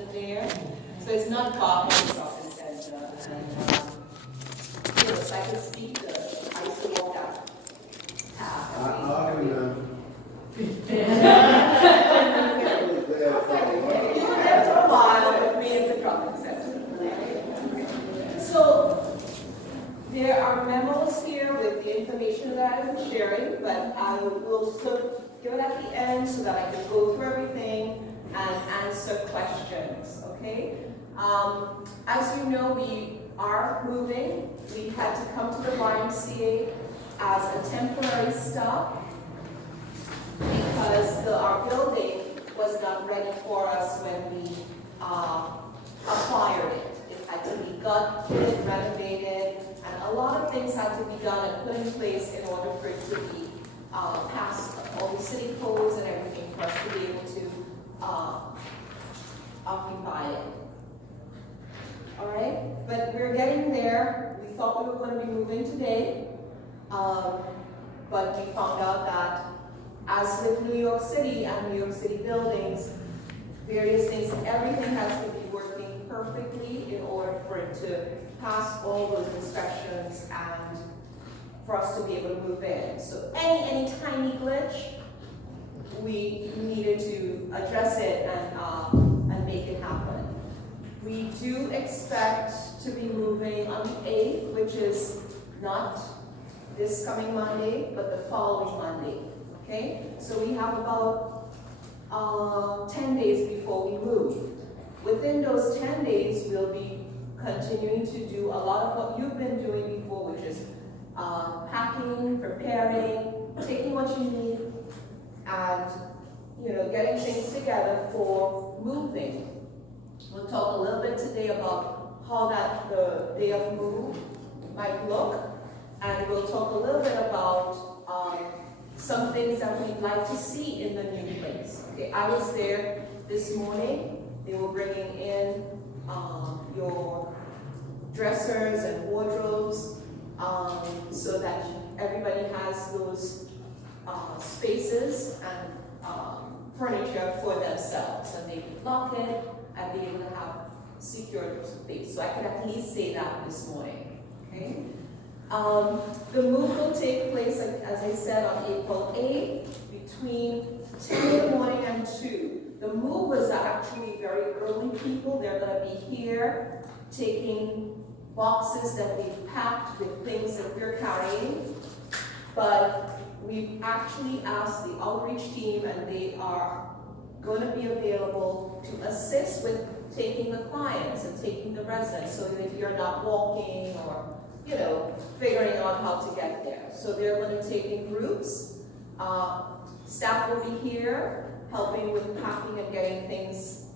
information there. So it's not Garden Shopping Center. And, so I could speak I used to walk that path. You were there for a while with me at the shopping center. So there are memos here with the information that I'm sharing, but I will give it at the end so that I can go through everything and answer questions, okay? As you know, we are moving. We had to come to the YMCA as a temporary stop because our building was not ready for us when we acquired it. It had to be gutted, renovated, and a lot of things had to be done and put in place in order for it to be past all the city codes and everything for us to be able to occupy it. All right, but we're getting there. We thought we were going to be moving today, but we found out that as with New York City and New York City buildings, various things, everything has to be working perfectly in order for it to pass all those inspections and for us to be able to move in. So any tiny glitch, we needed to address it and make it happen. We do expect to be moving on the 8th, which is not this coming Monday, but the following Monday, okay? So we have about 10 days before we move. Within those 10 days, we'll be continuing to do a lot of what you've been doing before, which is packing, preparing, taking what you need, and getting things together for moving. We'll talk a little bit today about how the day of move might look, and we'll talk a little bit about some things that we'd like to see in the new place. Okay, I was there this morning. They were bringing in your dressers and wardrobes so that everybody has those spaces and furniture for themselves, and they can lock it and be able to have secure space. So I could at least say that this morning. Okay. The move will take place, as I said, on April 8th between 10 in the morning and 2. The movers are actually very early people. They're going to be here taking boxes that we've packed with things that we're carrying. But we've actually asked the outreach team, and they are going to be available to assist with taking the clients and taking the residents so that you're not walking or, figuring out how to get there. So they're going to take in groups. Staff will be here helping with packing and getting things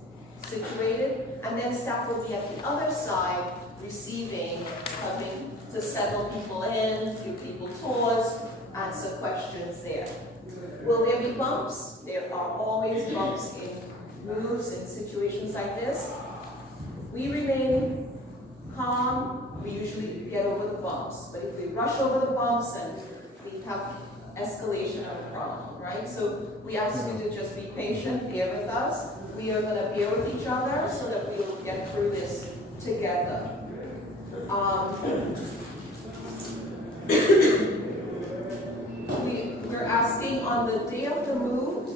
situated. And then staff will be at the other side receiving, helping to settle people in, give people tours, answer questions there. Will there be bumps? There are always bumps in moves in situations like this. We remain calm. We usually get over the bumps. But if we rush over the bumps, then we have escalation of the problem, right? So we ask you to just be patient, bear with us. We are going to bear with each other so that we will get through this together. We're asking on the day of the move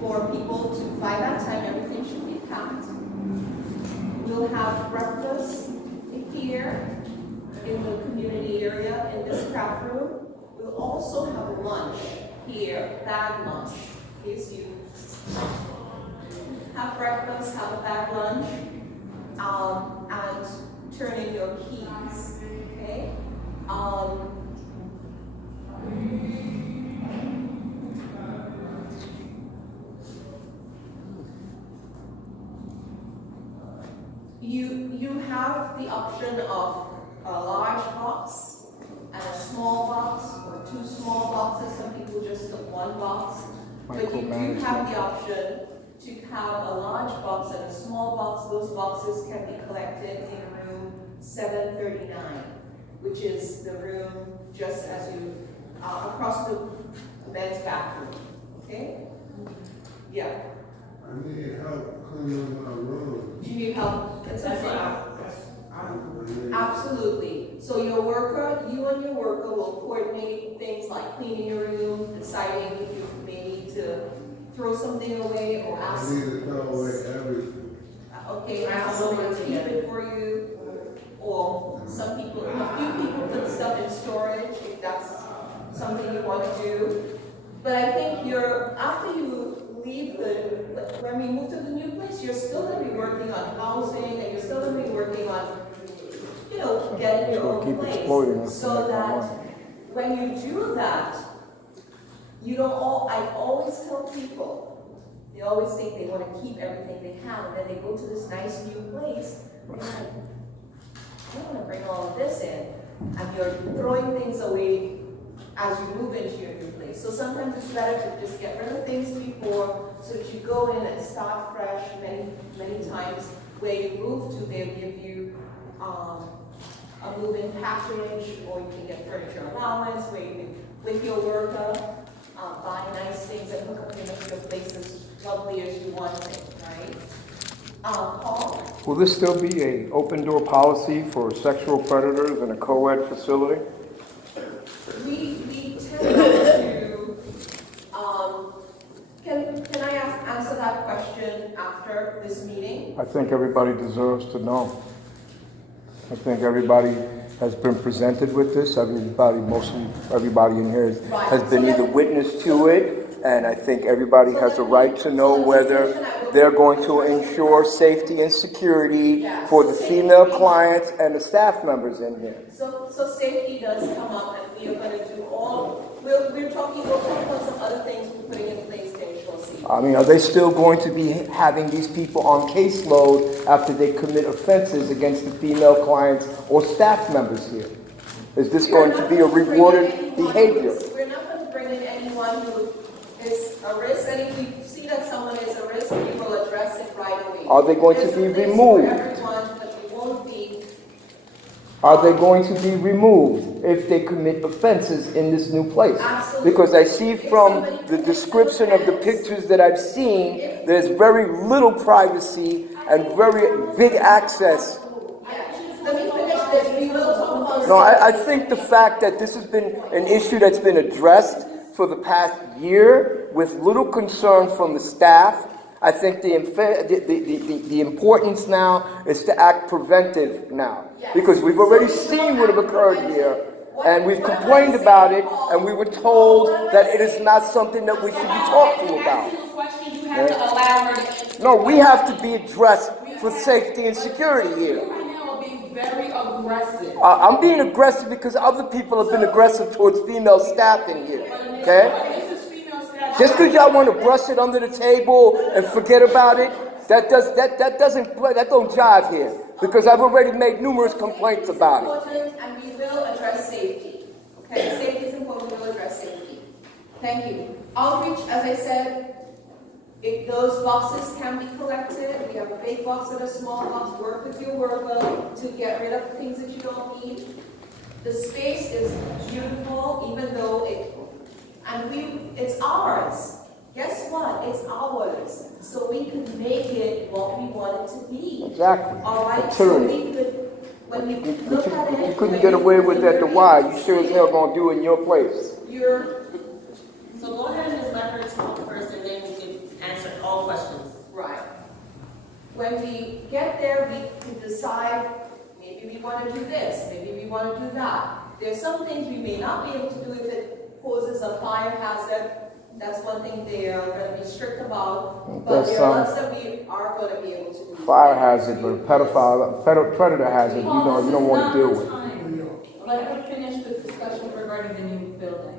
for people to, by that time, everything should be packed. We'll have breakfast here in the community area in this craft room. We'll also have lunch here, bag lunch, in case you have breakfast, have a bag lunch, and turn in your keys, okay? You have the option of a large box and a small box, or 2 small boxes. Some people just took 1 box. But you do have the option to have a large box and a small box. Those boxes can be collected in room 739, which is the room just as you, across the men's bathroom, okay? Yeah. I need help cleaning my room. Do you need help? That's what Absolutely. So your worker, you and your worker will coordinate things like cleaning your room, deciding if you may need to throw something away or I ask. need to throw away everything. Okay, ask someone to keep it for you. Or some people, a few people put stuff in storage if that's something you want to do. But I think after you leave when we move to the new place, you're still going to be working on housing and you're still going to be working on, getting your own place. So that when you do that, I always tell people, they always think they want to keep everything they have, and then they go to this nice new place, and they're like, I don't want to bring all of this in, and you're throwing things away as you move into your new place. So sometimes it's better to just get rid of things before, so that you go in and start fresh many times. Where you move to, they'll give you a move-in package, or you can get furniture allowance, where you can, with your worker, buy nice things and hook up your place as lovely as you want it, right? Paul? Will this still be an open door policy for sexual predators in a co-ed facility? We tend to, can I answer that question after this meeting? I think everybody deserves to know. I think everybody has been presented with this. Mostly everybody in here has been either witness to it, and I think everybody has a right to know whether they're going to ensure safety and security for the female clients and the staff members in here. So safety does come up, and we are going to do we'll talk about some other things we're putting in place to ensure safety. I mean, are they still going to be having these people on caseload after they commit offenses against the female clients or staff members here? Is this going to be a rewarded behavior? We're not going to bring in anyone who is a risk, and if we see that someone is a risk, we will address it right away. Are they going to be removed? Are they going to be removed if they commit offenses in this new place? Absolutely. Because I see from the description of the pictures that I've seen, there's very little privacy and very big access. Let me finish this. We will talk about No, I think the fact that this has been an issue that's been addressed for the past year with little concern from the staff, I think the importance now is to act preventive now. Because we've already seen what have occurred here, and we've complained about it, and we were told that it is not something that we should be talked to about. No, we have to be addressed for safety and security here. Very aggressive. I'm being aggressive because other people have been aggressive towards female staff in here. Okay? Just because y'all want to brush it under the table and forget about it, that don't jive here. Because I've already made numerous complaints about it. And we will address safety. Okay, safety is important. We will address safety. Thank you. Outreach, as I said, if those boxes can be collected, we have a big box and a small box. Work with your worker to get rid of things that you don't need. The space is beautiful, even though it's ours. Guess what? It's ours. So we can make it what we want it to be. Exactly. All right. So we could, when you look at it, you couldn't get away with that to why. You sure as hell gonna do it in your place. So go ahead and just let her talk first, and then we can answer all questions. Right. When we get there, we can decide, maybe we want to do this, maybe we want to do that. There's some things we may not be able to do if it poses a fire hazard. That's one thing they are going to be strict about. But there are lots that we are going to be able to do. Fire hazard, but a predator hazard, you don't want to deal with. Let her finish the discussion regarding the new building.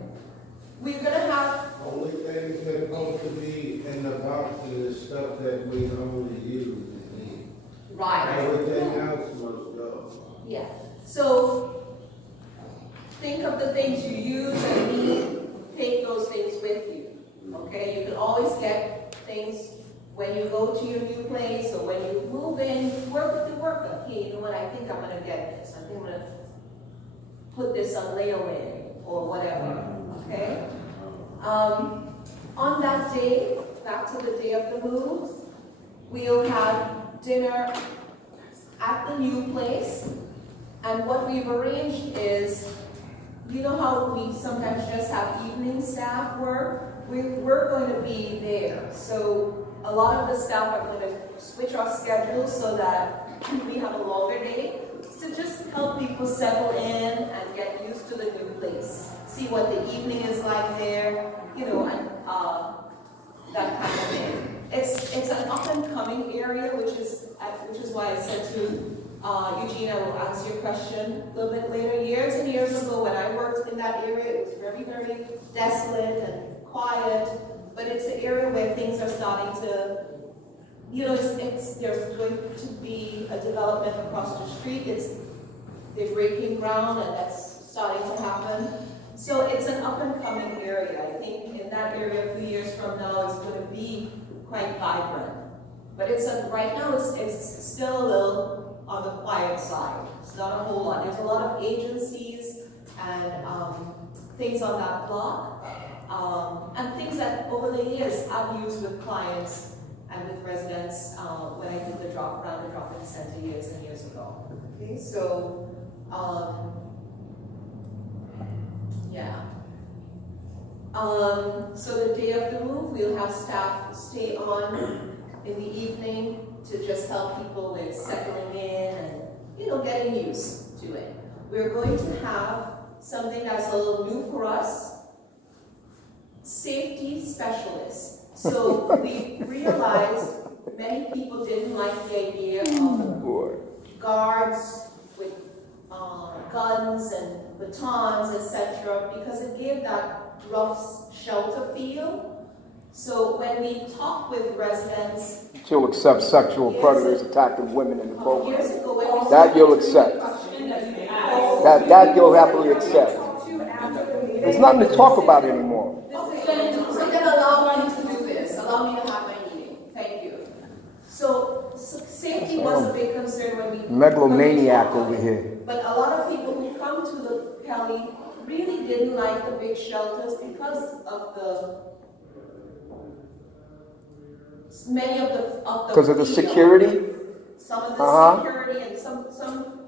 We're going to have... Only things that are supposed to be in the boxes is stuff that we only use and need. Right. Everything else must go. Yeah. So, think of the things you use and need. Take those things with you. Okay? You can always get things when you go to your new place or when you move in. Work with the worker. Hey, you know what? I think I'm going to get this. I think I'm going to put this on layaway or whatever. Okay? On that day, back to the day of the move, We'll have dinner at the new place. And what we've arranged is, you know how we sometimes just have evening staff work? We're going to be there. So a lot of the staff are going to switch our schedules so that we have a longer day to just help people settle in and get used to the new place. See what the evening is like there, you know, and that kind of thing. It's an up and coming area, which is why I said to Eugene, I will answer your question a little bit later. Years and years ago, when I worked in that area, it was very, very desolate and quiet. But it's an area where things are starting to, you know, there's going to be a development across the street. They're breaking ground, and that's starting to happen. So it's an up and coming area. I think in that area a few years from now it's going to be quite vibrant. But right now it's still a little on the quiet side. It's not a whole lot. There's a lot of agencies and things on that block, and things that over the years I've used with clients and with residents when I did the drop-in center years and years ago. Okay, so yeah. So the day of the move, we'll have staff stay on in the evening to just help people with settling in and, you know, getting used to it. We're going to have something that's a little new for us, safety specialists. So we realized many people didn't like the idea of guards with guns and batons, etc., because it gave that rough shelter feel. So when we talk with residents, You'll accept sexual predators attacking women in the program. years ago when we That you'll accept. That you'll happily accept. There's nothing to talk about anymore. So then allow me to do this. Allow me to have my meeting. Thank you. So safety was a big concern when we Megalomaniac over here. But a lot of people who come to the Kelly really didn't like the big shelters because of many of the Because of the security? Some of the security, and some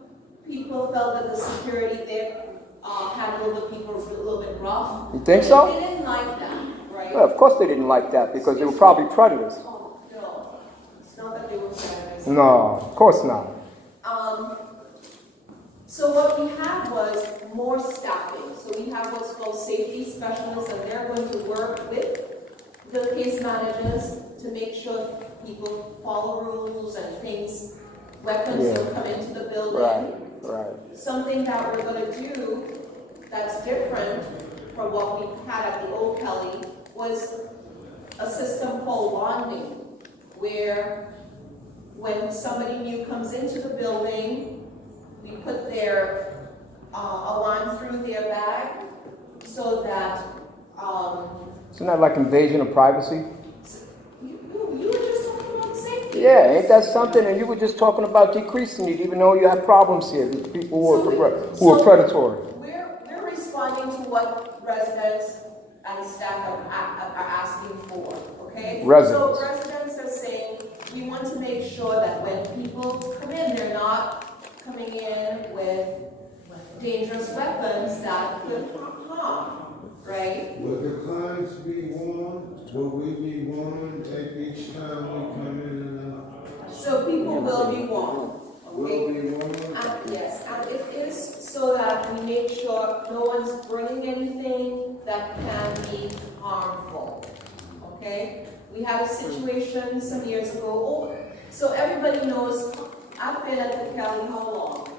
people felt that the security there had people a little bit rough. You think so? They didn't like that, right? Well, of course they didn't like that because they were probably predators. Oh, no, it's not that they were predators. No, of course not. So what we had was more staffing. So we have what's called safety specialists, and they're going to work with the case managers to make sure people follow rules and things, weapons don't come into the building. Right. Something that we're going to do that's different from what we had at the old Kelly was a system called wanding, where when somebody new comes into the building, we put their alarm through their bag so that Isn't that like invasion of privacy? you were just talking about safety. Yeah, ain't that something? And you were just talking about decreasing it, even though you have problems here with people who are predatory. We're responding to what residents and staff are asking for, okay? Residents. So residents are saying, we want to make sure that when people come in, they're not coming in with dangerous weapons that could harm, right? Will the clients be warned? Will we be warned at each time we come in and out? So people will be warned, Will okay? be warned? And yes, and it is so that we make sure no one's bringing anything that can be harmful, okay? We had a situation some years ago, so everybody knows, I've been at the Kelly how long?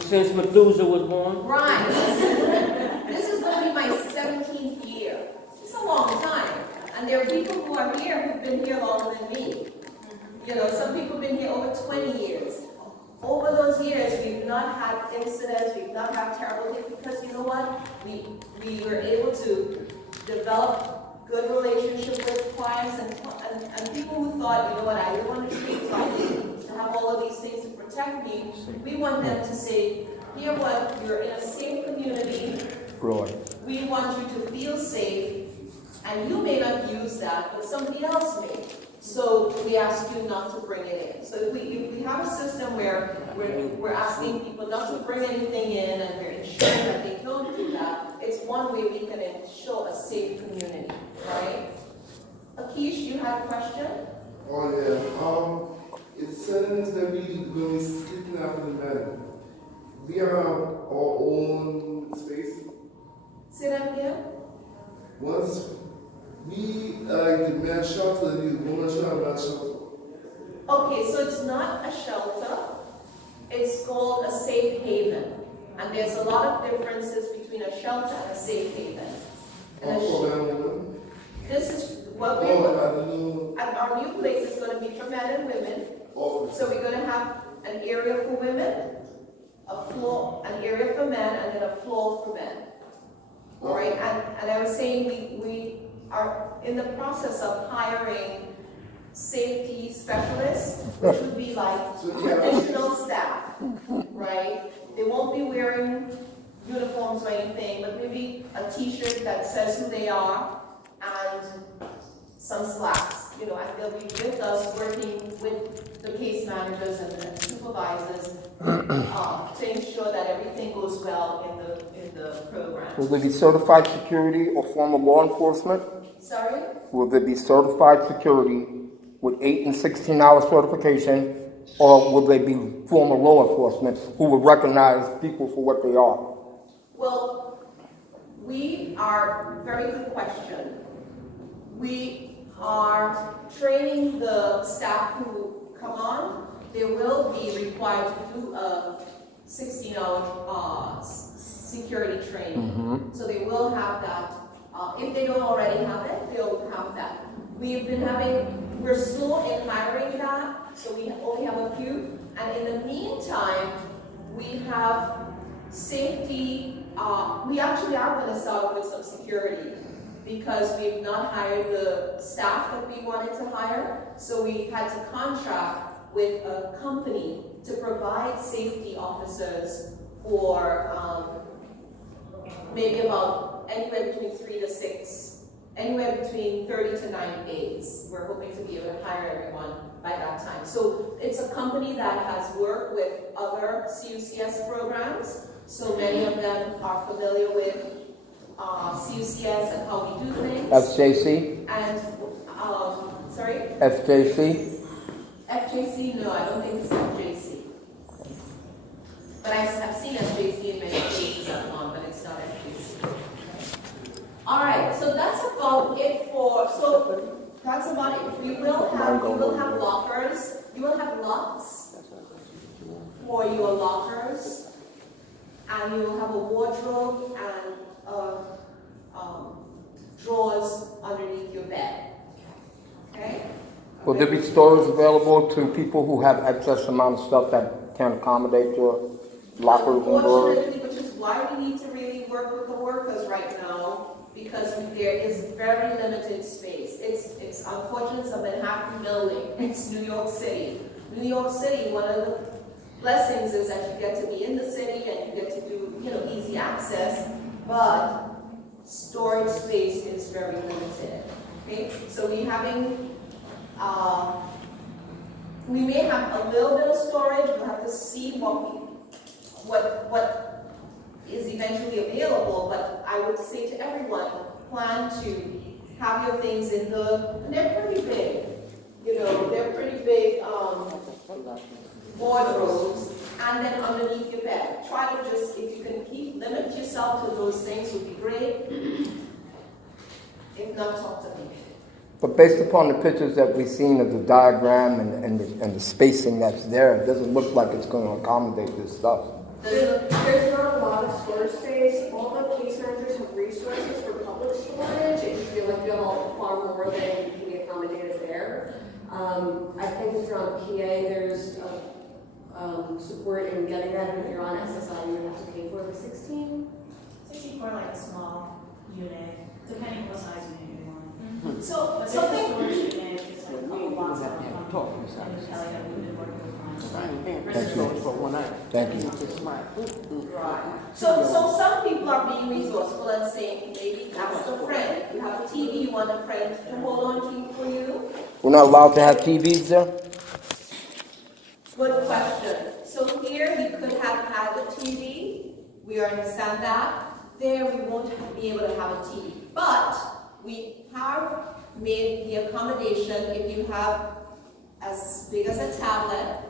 Since Methuselah was born? Right. This is going to be my 17th year. It's a long time. And there are people who are here who've been here longer than me. You know, some people have been here over 20 years. Over those years, we've not had incidents, we've not had terrible things, because you know what? We were able to develop good relationship with clients and people who thought, you know what, I live on the streets, so I need to have all of these things to protect me. We want them to say, you know what, you're in a safe community. We want you to feel safe, and you may not use that, but somebody else may. So we ask you not to bring it in. So if we have a system where we're asking people not to bring anything in and we're ensuring that they don't do that, it's one way we can ensure a safe community, right? Akish, you had a question? Oh, yeah. It says that when we sleeping after the men, we have our own space. Say that again? Once we, like the man shelter, the woman shelter, man shelter. Okay, so it's not a shelter. It's called a safe haven. And there's a lot of differences between a shelter and a safe haven. And a For men and women. this is what Oh, we're, I don't know. and our new place is going to be for men and women. Oh, So we're going to have an area for women, a floor, an area for men, and then a floor for men. All right, and I was saying we are in the process of hiring safety specialists, which would be like additional staff, right? They won't be wearing uniforms or anything, but maybe a t-shirt that says who they are and some slacks, and they'll be with us working with the case managers and the supervisors to ensure that everything goes well in the program. Will there be certified security or former law enforcement? Sorry? Will there be certified security with 8 and 16-hour certification, or will they be former law enforcement who will recognize people for what they are? Well, very good question. We are training the staff who come on. They will be required to do a 16-hour security training. So they will have that. If they don't already have it, they'll have that. We're slow in hiring that, so we only have a few. And in the meantime, we have safety. We actually are going to start with some security because we've not hired the staff that we wanted to hire. So we had to contract with a company to provide safety officers for maybe about anywhere between 3 to 6, anywhere between 30 to 90 days. We're hoping to be able to hire everyone by that time. So it's a company that has worked with other CUCS programs. So many of them are familiar with CUCS and how we do things. FJC? And, sorry? FJC? FJC? No, I don't think it's FJC. But I've seen FJC in many cases at one, but it's not FJC. All right, so that's about it that's about it. We will have lockers. You will have locks for your lockers, and you will have a wardrobe and drawers underneath your bed. Okay? Will there be storage available to people who have excess amount of stuff that can accommodate your lockers and drawers? Unfortunately, which is why we need to really work with the workers right now, because there is very limited space. It's unfortunate, it's a Manhattan building. It's New York City. New York City, one of the blessings is that you get to be in the city and you get to do, easy access, but storage space is very limited. Okay, so we may have a little bit of storage. We'll have to see what is eventually available, but I would say to everyone, plan to have your things and they're pretty big, they're pretty big wardrobes, and then underneath your bed. Try to just, if you can limit yourself to those things would be great. If not, talk to me. But based upon the pictures that we've seen of the diagram and the spacing that's there, it doesn't look like it's going to accommodate this stuff. There's not a lot of storage space. All the case managers have resources for public storage. If you feel like you have far more than can be accommodated there. I think if you're on PA, there's support in getting that. And if you're on SSI, you would have to pay for the 16. 64 like a small unit, depending on what size unit you want. So But something. there's a storage unit, just like a couple blocks out from talk. And Kelly, that we've been working with Thank you. For one night. Thank you. Just smile. Right. So some people are being resourceful and saying, maybe ask a friend. You have a TV, you want a friend to hold on to for you? We're not allowed to have TVs there? Good question. So here, we could have had a TV. We understand that. There, we won't be able to have a TV. But we have made the accommodation if you have as big as a tablet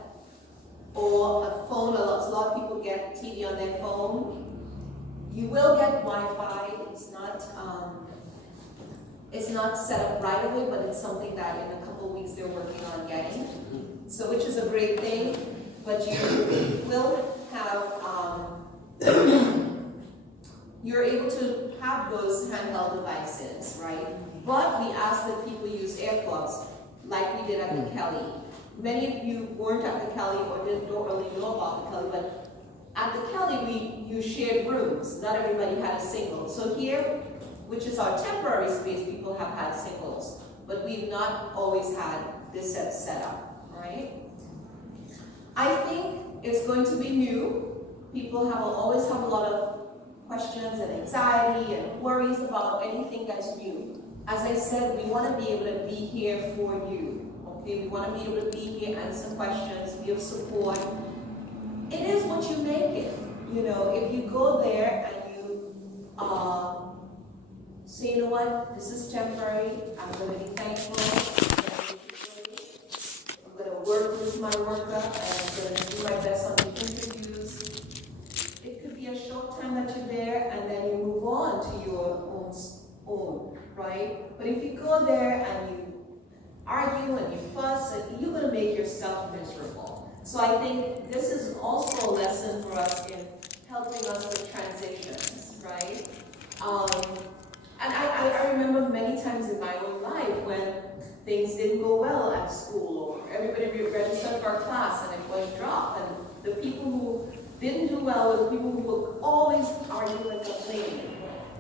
or a phone. A lot of people get TV on their phone. You will get Wi-Fi. It's not set up right away, but it's something that in a couple of weeks they're working on getting. So, which is a great thing. But you will have, you're able to have those handheld devices, right? But we ask that people use earplugs, like we did at the Kelly. Many of you weren't at the Kelly or don't really know about the Kelly, but at the Kelly we shared rooms. Not everybody had a single. So here, which is our temporary space, people have had singles, but we've not always had this set up, right? I think it's going to be new. People always have a lot of questions and anxiety and worries about anything that's new. As I said, we want to be able to be here for you. Okay, we want to be able to be here, answer questions, be of support. It is what you make it. You know, if you go there and you say, you know what, this is temporary. I'm going to be thankful. I'm going to work with my worker and I'm going to do my best on the interviews. It could be a short time that you're there and then you move on to your own, right? But if you go there and you argue and you fuss, you're going to make yourself miserable. So I think this is also a lesson for us in helping us with transitions, right? And I remember many times in my own life when things didn't go well at school, or everybody registered for a class and it was dropped, and the people who didn't do well were the people who were always arguing and complaining.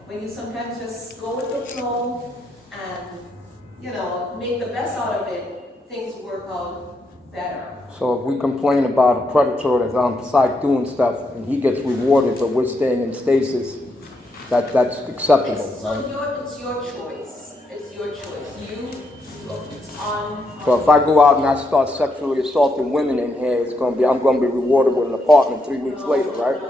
When you sometimes just go with the flow and, you know, make the best out of it, things work out better. So if we complain about a predator that's on site doing stuff and he gets rewarded, but we're staying in stasis, that's acceptable, right? It's your choice. It's your choice. It's on. So if I go out and I start sexually assaulting women in here, I'm gonna be rewarded with an apartment 3 weeks later, right?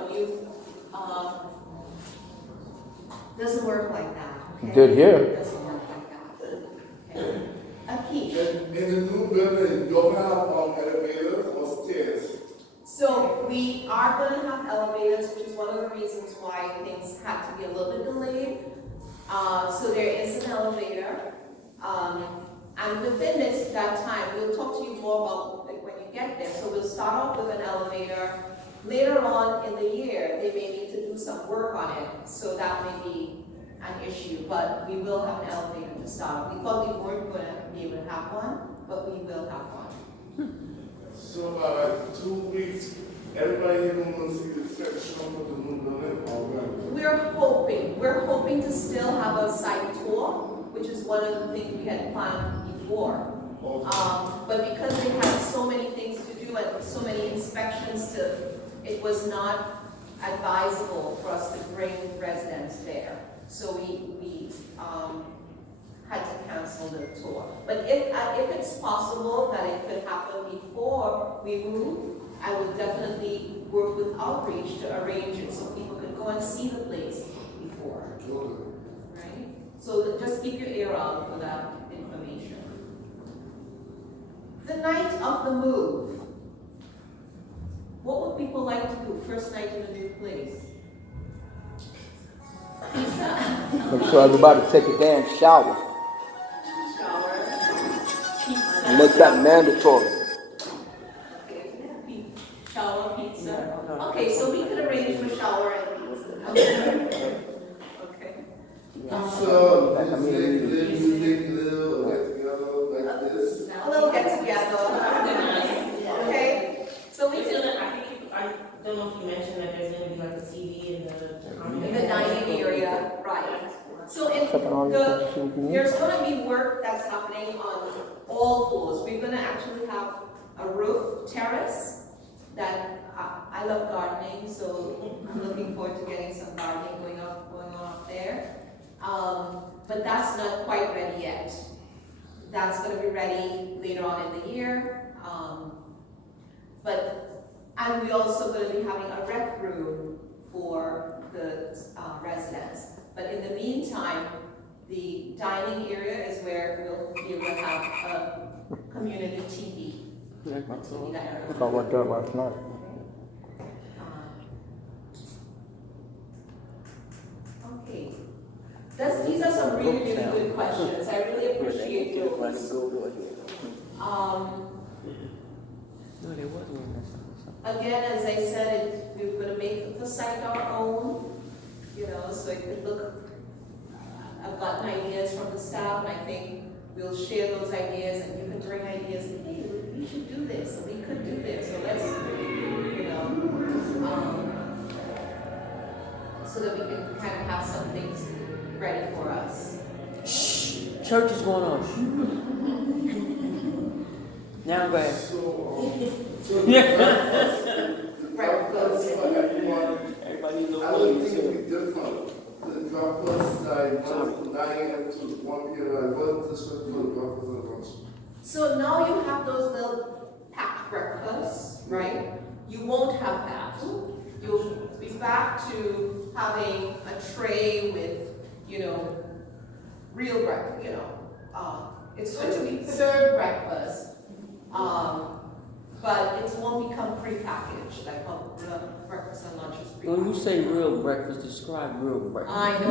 Doesn't work like that. Okay? It did here. It doesn't work like that. Okay. Akish. In the new building, you don't have elevators or stairs. So we are going to have elevators, which is one of the reasons why things had to be a little bit delayed. So there is an elevator. And within that time, we'll talk to you more about like, when you get there. So we'll start off with an elevator. Later on in the year, they may need to do some work on it. So that may be an issue, but we will have an elevator to start. We thought we weren't going to be able to have one, but we will have one. So about 2 weeks, everybody here going to see the section of the new building? We're hoping to still have a site tour, which is one of the things we had planned before. But because they had so many things to do and so many inspections it was not advisable for us to bring residents there. So we had to cancel the tour. But if it's possible that it could happen before we move, I would definitely work with outreach to arrange it so people could go and see the place before. Right? So just keep your ear out for that information. The night of the move. What would people like to do first night in a new place? Pizza. Make sure everybody take a damn shower. Shower. Pizza. And make that mandatory. Okay. Shower, pizza. Okay, so we could arrange for shower and pizza. Okay. So, music, little get together like this. A little get together. Okay. So we could. I don't know if you mentioned that there's going to be like a TV in the In the dining area, right. So in second audience. There's gonna be work that's happening on all floors. We're gonna actually have a roof terrace that, I love gardening, so I'm looking forward to getting some gardening going on up there. But that's not quite ready yet. That's gonna be ready later on in the year. And we're also gonna be having a rec room for the residents. But in the meantime, the dining area is where we'll be able to have a community TV. I thought about that last night. Okay. These are some really, really good questions. I really appreciate those. No, there wasn't one. Again, as I said, we're going to make the site our own, so it could look, I've gotten ideas from the staff, and I think we'll share those ideas, and you can bring ideas, and hey, we should do this, or we could do this, so let's, so that we can kind of have some things ready for us. Shh, church is going on. Now go ahead. Breakfast for everyone. I don't think it'll be different. The breakfast, 9 a.m. to 1 p.m. I wasn't disrespectful for the breakfast and lunch. So now you have those little packed breakfasts, right? You won't have that. You'll be back to having a tray with, real breakfast, it's going to be served breakfast, but it won't become prepackaged, like breakfast and lunch is prepackaged. When you say real breakfast, describe real breakfast. I know.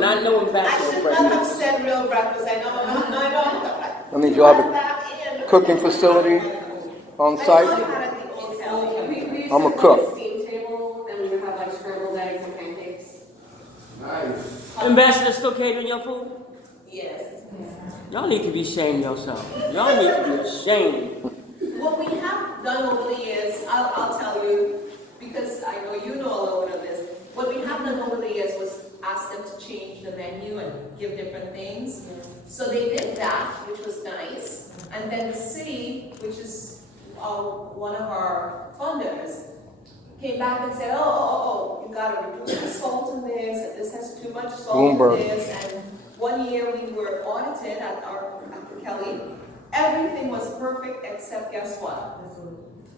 Not knowing I bachelor should breakfast. not have said real breakfast, I know. I mean, you have a cooking facility on site? I'm a cook. Steam table, and we would have like scrambled eggs and pancakes. Nice. Ambassador still catering your food? Yes. Y'all need to be ashamed yourself. Y'all need to be ashamed. What we have done over the years, I'll tell you, because I know you know a little bit of this, what we have done over the years was ask them to change the menu and give different things. So they did that, which was nice. And then the city, which is one of our funders, came back and said, you gotta reduce the salt in this, and this has too much salt in this. And 1 year we were audited at Kelly. Everything was perfect except guess what?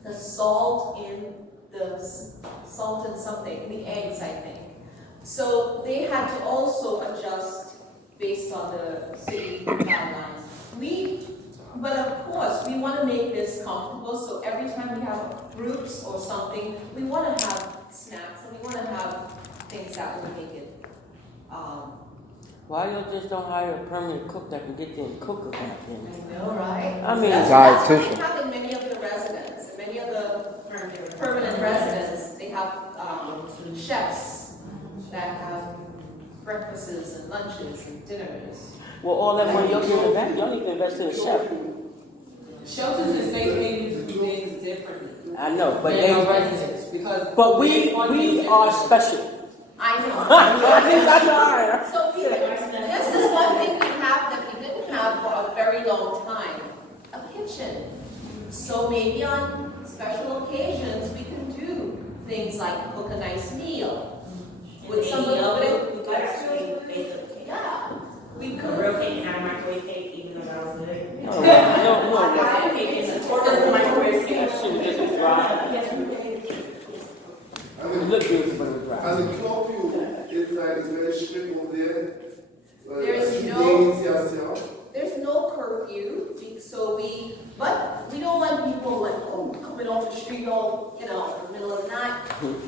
The salt in something, in the eggs, I think. So they had to also adjust based on the city guidelines. But of course, we want to make this comfortable, so every time we have groups or something, we want to have snacks, and we want to have things that will make it. Why y'all just don't hire a permanent cook that can get there and cook a goddamn? I know, right? I mean, That's what we have in many of the residents, many of the permanent residents, they have chefs that have breakfasts and lunches and dinners. well, all that money y'all give back, y'all need to invest in a chef. Shelters and safe havens do things differently. I know, but than our residents, because we are special. I know. That's So this is one thing we have that we didn't have for a very long time, a kitchen. So maybe on special occasions, we can do things like cook a nice meal with some little bit. We could actually bake a cake. Yeah, we A could. real cake and a microwave cake, even though that was good. No. Microwave cake is important for microwave cake. That shit just dry. It look good, but it was dry. And the curfew is very strict over there. There's no curfew, but we don't want people like coming off the street all, in the middle of the night.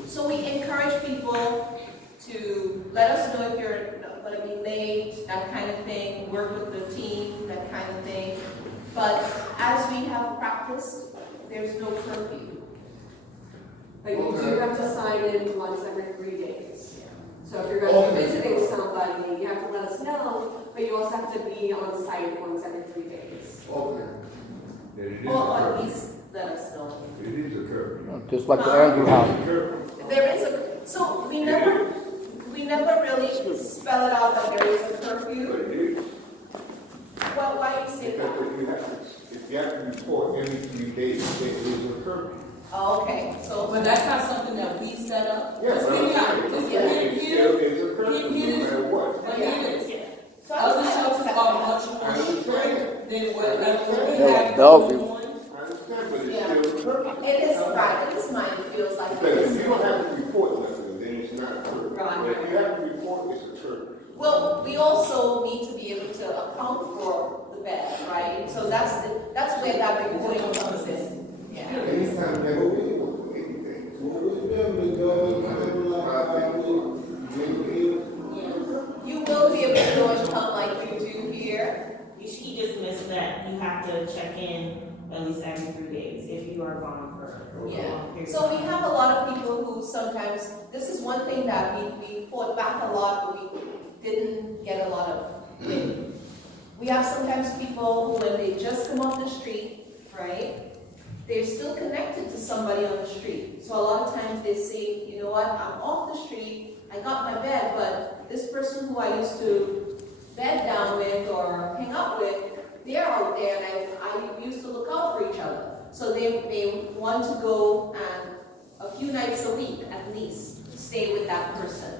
So we encourage people to let us know if you're going to be late, that kind of thing, work with the team, that kind of thing. But as we have practiced, there's no curfew. But you do have to sign in once every 3 days. So if you're going to be visiting somebody, you have to let us know, but you also have to be on site once every 3 days. Okay. Or at least let us know. It is a curfew. Just like the Andrew House. There is so we never never really spell it out that there is a curfew. Well, why do you say that? If you have to report every 3 days, there is a curfew. Oh, okay, so. But that's not something that we set up. Yes, Let's figure out, let's get there is a curfew, no matter what. But here it is. So Other I shelters understand are that. much more strict than what we Yeah, like have. Bellevue. I understand, but it's still a curfew. It is right, it is mine, it feels like. Because if you don't have to report nothing, then it's not a curfew. Right. But if you have to report, it's a curfew. Well, we also need to be able to account for the bed, right? So that's where that reporting comes in. Yeah. Anytime that we do anything. You will be able to go and come like you do here. He just missed that. You have to check in at least every 3 days if you are gone for a Yeah. long period. So we have a lot of people who sometimes, this is one thing that we fought back a lot, but we didn't get a lot of win. We have sometimes people who, when they just come off the street, right, they're still connected to somebody on the street. So a lot of times they say, you know what, I'm off the street, I got my bed, but this person who I used to bed down with or hang out with, they're out there and I used to look out for each other. So they want to go and a few nights a week at least stay with that person.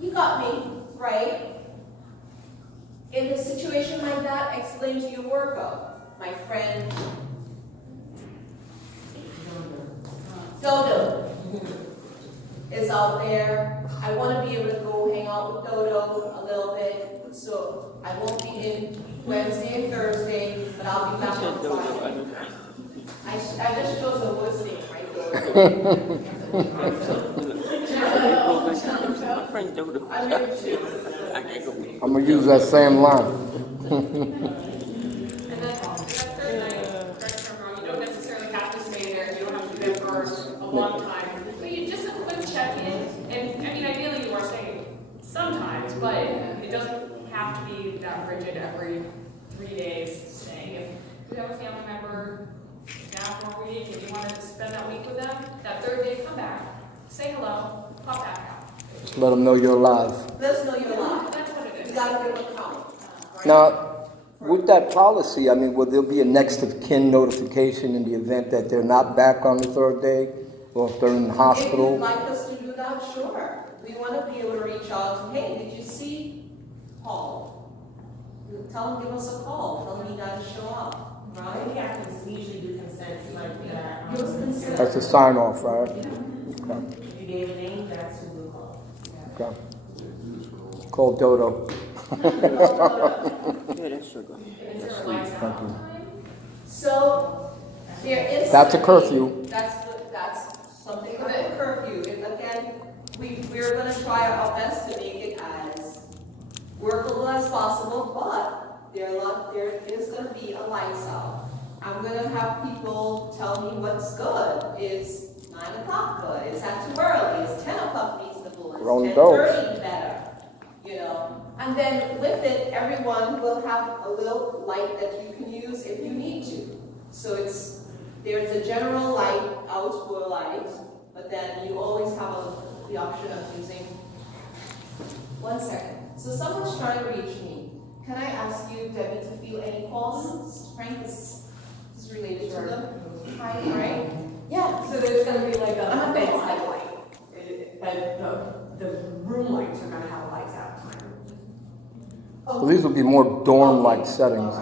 You got me, right? In a situation like that, explain to your worker, my friend Dodo is out there. I want to be able to go hang out with Dodo a little bit, so I won't be in Wednesday and Thursday, but I'll be back on Friday. I just chose a worst name, right there. My friend Dodo. I really choose. I can't go with you. I'm gonna use that same line. And then that third night, correct me if I'm wrong, you don't necessarily have to stay there, you don't have to be there for a long time. But you just a quick check-in, and I mean, ideally you are staying sometimes, but it doesn't have to be that rigid every 3 days staying. If you have a family member now for a week and you wanted to spend that week with them, that third day come back, say hello, pop back out. Let them know you're alive. Let us know you're alive. That's what it You is. gotta give a count. Right? Now, with that policy, I mean, will there be a next of kin notification in the event that they're not back on the third day? Or if they're in the If hospital? you'd like us to do that, sure. We want to be able to reach out to, hey, did you see Paul? Tell him, give us a call. Tell him you gotta show up, right? We have to usually do consent like that. Give us consent. That's a sign off, right? Okay. If you gave a name, that's who we'll call. Okay. Call Dodo. Yeah, that's sugar. Is there a lights out time? So, there is. That's a curfew. That's something like a curfew. And again, we're gonna try our best to make it as workable as possible, but there is gonna be a lights out. I'm gonna have people tell me what's good. Is 9 o'clock good? Is that too early? Is 10 o'clock reasonable? Is Grown 10:30 better? You know? And then with it, everyone will have a little light that you can use if you need to. So there's a general light, outdoor light, but then you always have the option of using. One second. So someone's trying to reach me. Can I ask you, Debbie, to feel any pulses? Frank, this is related to them. Hi, Frank. Yeah. So there's gonna be like I'm a a bedside bedside light, and the room lights are gonna have lights out time. So these will be more dorm-like settings.